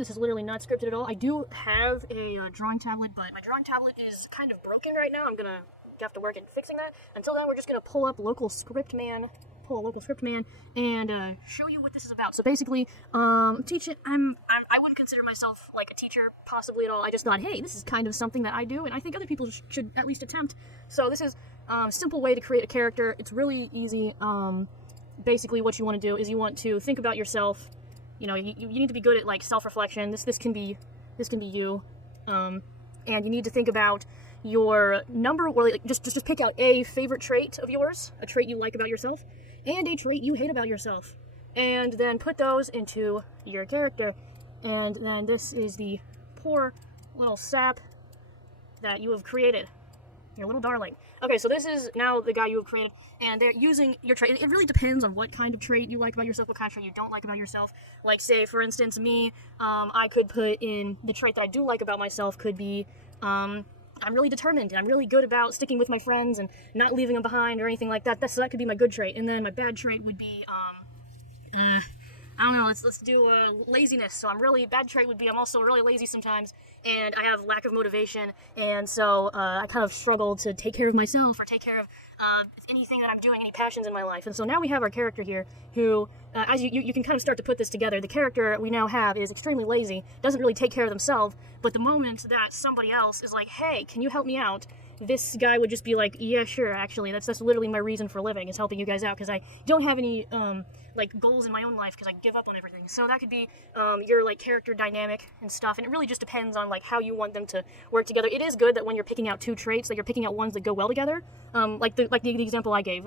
This is literally not scripted at all. I do have a drawing tablet, but my drawing tablet is kind of broken right now. I'm gonna have to work at fixing that. Until then, we're just gonna pull a local script man, and show you what this is about. So basically, I wouldn't consider myself like a teacher possibly at all. I just thought, hey, this is kind of something that I do, and I think other people should at least attempt. So this is a simple way to create a character. It's really easy. Basically, what you want to do is you want to think about yourself. You know, you need to be good at like self-reflection. This can be you, and you need to think about your number, or like, just pick out a favorite trait of yours, a trait you like about yourself, and a trait you hate about yourself, and then put those into your character. And then this is the poor little sap that you have created. Your little darling. Okay, so this is now the guy you have created, and they're using your trait. And it really depends on what kind of trait you like about yourself, what kind of trait you don't like about yourself. Like, say, for instance, me, I could put in the trait that I do like about myself could be, I'm really determined, and I'm really good about sticking with my friends and not leaving them behind or anything like that. So that could be my good trait. And then my bad trait would be, I don't know, let's do laziness. So bad trait would be I'm also really lazy sometimes, and I have lack of motivation, and so I kind of struggle to take care of myself or take care of anything that I'm doing, any passions in my life. And so now we have our character here who, as you can kind of start to put this together, the character we now have is extremely lazy, doesn't really take care of themselves, but the moment that somebody else is like, hey, can you help me out? This guy would just be like, yeah, sure, actually, that's literally my reason for living, is helping you guys out, because I don't have any, like, goals in my own life, because I give up on everything. So that could be, your, like, character dynamic and stuff, and it really just depends on, like, how you want them to work together. It is good that when you're picking out two traits, that you're picking out ones that go well together, like the example I gave.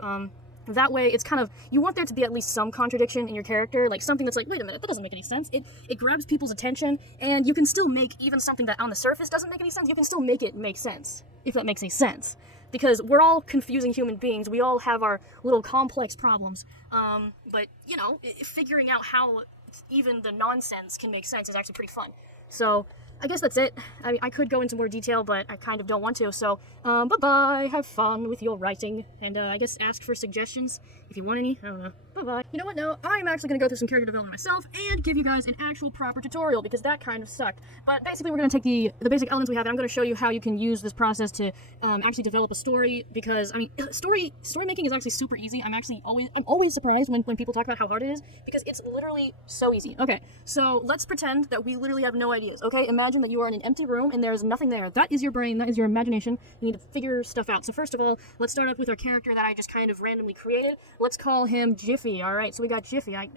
That way, it's kind of, you want there to be at least some contradiction in your character, like something that's like, wait a minute, that doesn't make any sense. It grabs people's attention, and you can still make even something that on the surface doesn't make any sense, you can still make it make sense, if that makes any sense. Because we're all confusing human beings, we all have our little complex problems, but, you know, figuring out how even the nonsense can make sense is actually pretty fun. So, I guess that's it. I could go into more detail, but I kind of don't want to, so, bye-bye, have fun with your writing, and, I guess ask for suggestions if you want any, I don't know, bye-bye. You know what, no, I'm actually gonna go through some character development myself, and give you guys an actual proper tutorial, because that kind of sucked. But basically, we're gonna take the basic elements we have, and I'm gonna show you how you can use this process to, actually develop a story, because, I mean, story making is actually super easy. I'm always surprised when people talk about how hard it is, because it's literally so easy. Okay, so let's pretend that we literally have no ideas, okay? Imagine that you are in an empty room and there's nothing there. That is your brain, that is your imagination. You need to figure stuff out. So first of all, let's start up with our character that I just kind of randomly created. Let's call him Jiffy, alright? So we got Jiffy. I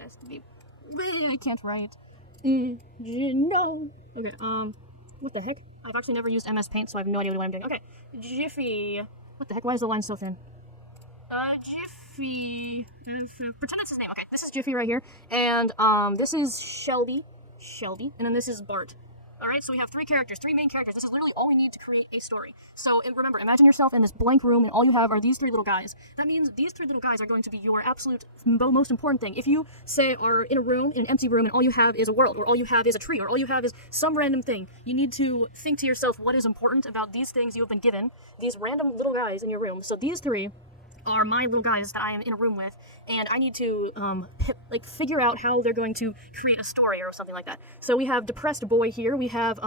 can't write. No. Okay, what the heck? I've actually never used MS Paint, so I have no idea what I'm doing. Okay, Jiffy. What the heck? Why is the line so thin? Jiffy. Pretend that's his name. Okay, this is Jiffy right here. And, this is Shelby, and then this is Bart. Alright, so we have three main characters. This is literally all we need to create a story. So, remember, imagine yourself in this blank room, and all you have are these three little guys. That means these three little guys are going to be your absolute most important thing. If you, say, are in an empty room, and all you have is a world, or all you have is a tree, or all you have is some random thing, you need to think to yourself what is important about these things you have been given, these random little guys in your room. So these three are my little guys that I am in a room with, and I need to, figure out how they're going to create a story or something like that. So we have depressed boy here, we have,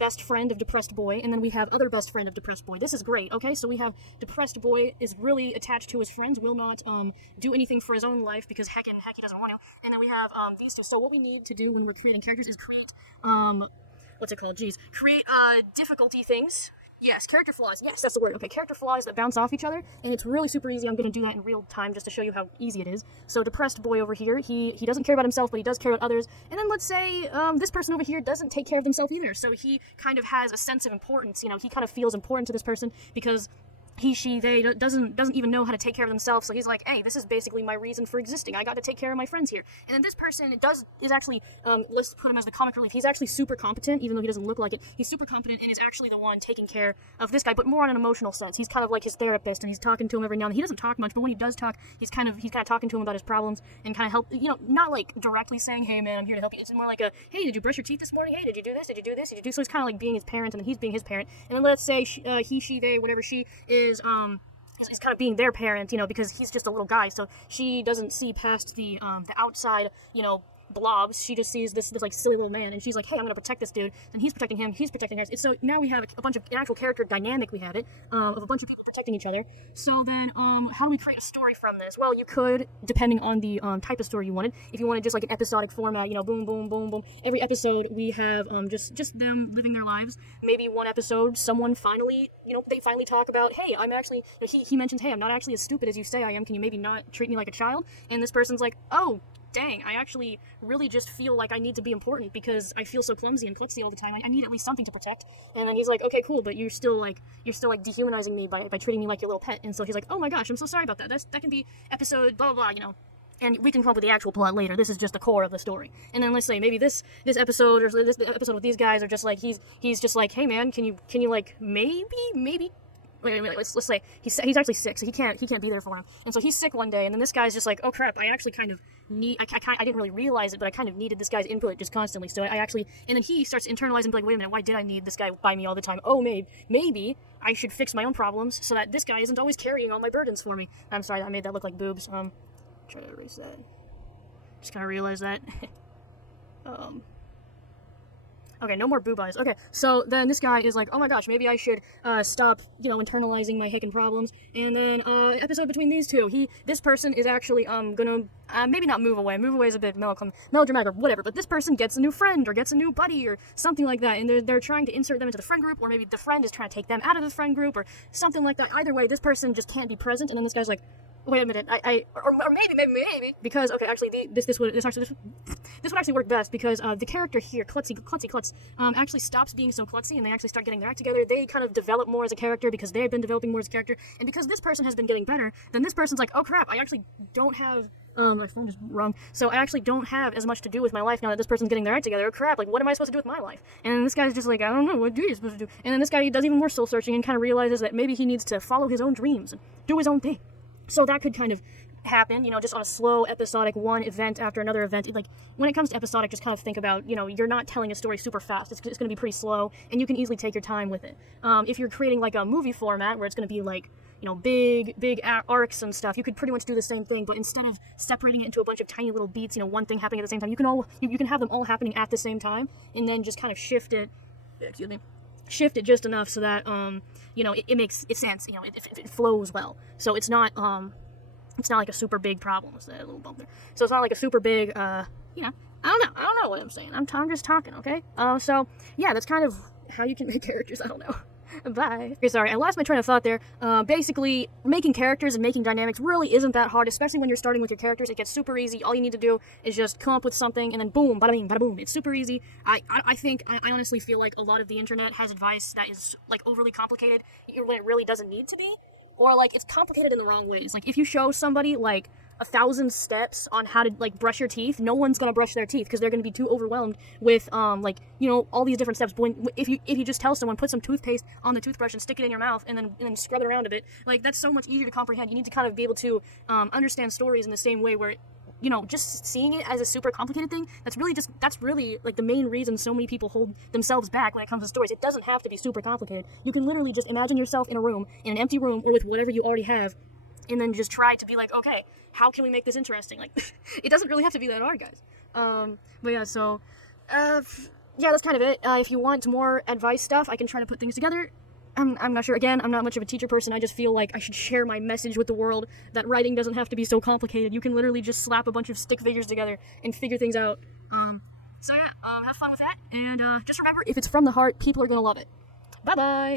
best friend of depressed boy, and then we have other best friend of depressed boy. This is great, okay? So we have depressed boy is really attached to his friends, will not, do anything for his own life, because heck he doesn't want to. And then we have, these two. So what we need to do when we're creating characters is create, what's it called? Create, difficulty things. Yes, character flaws. Yes, that's the word. Okay, character flaws that bounce off each other, and it's really super easy. I'm going to do that in real time just to show you how easy it is. So, depressed boy over here, he doesn't care about himself, but he does care about others. And then let's say this person over here doesn't take care of themselves either, so he kind of has a sense of importance. You know, he kind of feels important to this person because they doesn't even know how to take care of themselves, so he's like, hey, this is basically my reason for existing. I got to take care of my friends here. And then this person is actually, let's put him as the comic relief. He's actually super competent, even though he doesn't look like it. He's super competent and is actually the one taking care of this guy, but more on an emotional sense. He's kind of like his therapist, and he's talking to him every now and then. He doesn't talk much, but when he does talk, he's kind of talking to him about his problems and kind of help, you know, not like directly saying, hey man, I'm here to help you. It's more like a, hey, did you brush your teeth this morning? Hey, did you do this? Did you do this? Did you do? So he's kind of like being his parent, and then he's being his parent. And then let's say he, she, they, whatever she is kind of being their parent, you know, because he's just a little guy, so she doesn't see past the outside, you know, blobs. She just sees this like silly little man, and she's like, hey, I'm gonna protect this dude, and he's protecting him, he's protecting her. It's so now we have a bunch of actual character dynamic. We have it of a bunch of people protecting each other. So then, how do we create a story from this? Well, you could, depending on the type of story you wanted. If you wanted just like an episodic format, boom, boom, boom, boom. Every episode we have just them living their lives. Maybe one episode, someone finally, they finally talk about, hey, I'm actually, he mentions, hey, I'm not actually as stupid as you say I am. Can you maybe not treat me like a child? And this person's like, oh, dang, I actually really just feel like I need to be important because I feel so clumsy and klutzy all the time. I need at least something to protect. And then he's like, okay, cool, but you're still dehumanizing me by treating me like your little pet. And so he's like, oh my gosh, I'm so sorry about that. That can be episode blah, blah, blah, and we can come up with the actual plot later. This is just the core of the story. And then let's say maybe this episode or this episode with these guys are just like, he's just like, hey man, can you like maybe let's say he's actually sick, so he can't be there for him. And so he's sick one day, and then this guy's just like, oh crap, I actually kind of need, I didn't really realize it, but I kind of needed this guy's input just constantly. So I actually, and then he starts to internalize and be like, wait a minute, why did I need this guy by me all the time? Oh, maybe I should fix my own problems so that this guy isn't always carrying all my burdens for me. I'm sorry, I made that look like boobs. Try to erase that. Just kind of realized that. Okay, no more boob eyes. Okay, so then this guy is like, oh my gosh, maybe I should stop, internalizing my heckin' problems. And then episode between these two, this person is actually gonna maybe not move away. Move away is a bit melodramatic or whatever. But this person gets a new friend or gets a new buddy or something like that, and they're trying to insert them into the friend group, or maybe the friend is trying to take them out of the friend group or something like that. Either way, this person just can't be present, and then this guy's like, wait a minute, or maybe, because, okay, actually, this would actually work best, because the character here, Klutzy Klutz, actually stops being so klutzy, and they actually start getting their act together. They kind of develop more as a character, because they've been developing more as a character, and because this person has been getting better, then this person's like, oh crap, I actually don't have, my phone is wrong, so I actually don't have as much to do with my life now that this person's getting their act together. Oh crap, like, what am I supposed to do with my life? And this guy's just like, I don't know, what are you supposed to do? And then this guy does even more soul searching and kind of realizes that maybe he needs to follow his own dreams and do his own thing. So that could kind of happen, just on a slow, episodic, one event after another event. Like, when it comes to episodic, just kind of think about, you're not telling a story super fast. It's going to be pretty slow, and you can easily take your time with it. If you're creating, like, a movie format where it's going to be, like, big arcs and stuff, you could pretty much do the same thing, but instead of separating it into a bunch of tiny little beats, one thing happening at the same time, you can have them all happening at the same time, and then just kind of shift it just enough so that, it makes sense, it flows well. So it's not like a super big problem. It's that little bump there. So it's not like a super big, I don't know what I'm saying. I'm just talking, okay? So, yeah, that's kind of how you can make characters. I don't know. Bye. Okay, sorry, I lost my train of thought there. Basically, making characters and making dynamics really isn't that hard, especially when you're starting with your characters. It gets super easy. All you need to do is just come up with something, and then boom, bada bing, bada boom. It's super easy. I honestly feel like a lot of the internet has advice that is, like, overly complicated when it really doesn't need to be. Or, like, it's complicated in the wrong ways. Like, if you show somebody, like, 1,000 steps on how to, like, brush your teeth, no one's gonna brush their teeth because they're gonna be too overwhelmed with, all these different steps. But if you just tell someone, put some toothpaste on the toothbrush and stick it in your mouth and then scrub it around a bit, like, that's so much easier to comprehend. You need to kind of be able to understand stories in the same way where, just seeing it as a super complicated thing, that's really, like, the main reason so many people hold themselves back when it comes to stories. It doesn't have to be super complicated. You can literally just imagine yourself in an empty room, or with whatever you already have, and then just try to be like, okay, how can we make this interesting? Like, it doesn't really have to be that hard, guys. But yeah, so, yeah, that's kind of it. If you want more advice stuff, I can try to put things together. I'm not sure. Again, I'm not much of a teacher person. I just feel like I should share my message with the world, that writing doesn't have to be so complicated. You can literally just slap a bunch of stick figures together and figure things out. So yeah, have fun with that. And just remember, if it's from the heart, people are going to love it. Bye-bye.